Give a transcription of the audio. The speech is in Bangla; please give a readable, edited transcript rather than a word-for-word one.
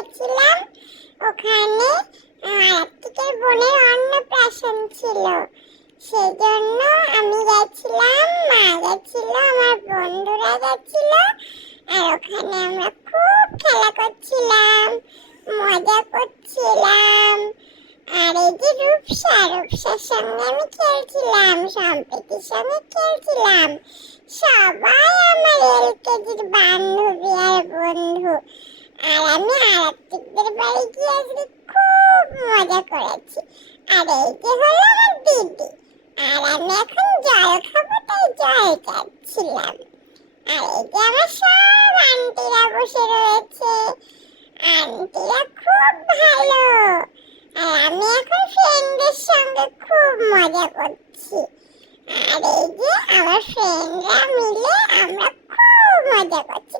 গেছিলাম। ওখানে আর্তিকের বোনের অন্নপ্রাশন ছিল, সেজন্য আমি গেছিলাম, মা গেছিল, আমার বন্ধুরা গেছিল। আর ওখানে আমরা খুব খেলা করছিলাম, মজা করছিলাম। আর এই যে রূপসার সঙ্গে আমি খেলছিলাম, সম্প্রীতির সঙ্গে খেলছিলাম। সবাই আমার এলকেজির বান্ধবী আর বন্ধু। আর আমি আরাত্রিকদের বাড়ি গিয়ে আজকে খুব মজা করেছি। আর এই যে হলো আমার দিদি। আর আমি এখন জল খাবো, তাই জল খাচ্ছিলাম। আর এই যে আমার সব আন্টিরা বসে রয়েছে, আন্টিরা খুব ভালো। আর আমি এখন ফ্রেন্ডদের সঙ্গে খুব মজা করছি। আর এই যে আমার ফ্রেন্ডরা মিলে আমরা খুব মজা করছি।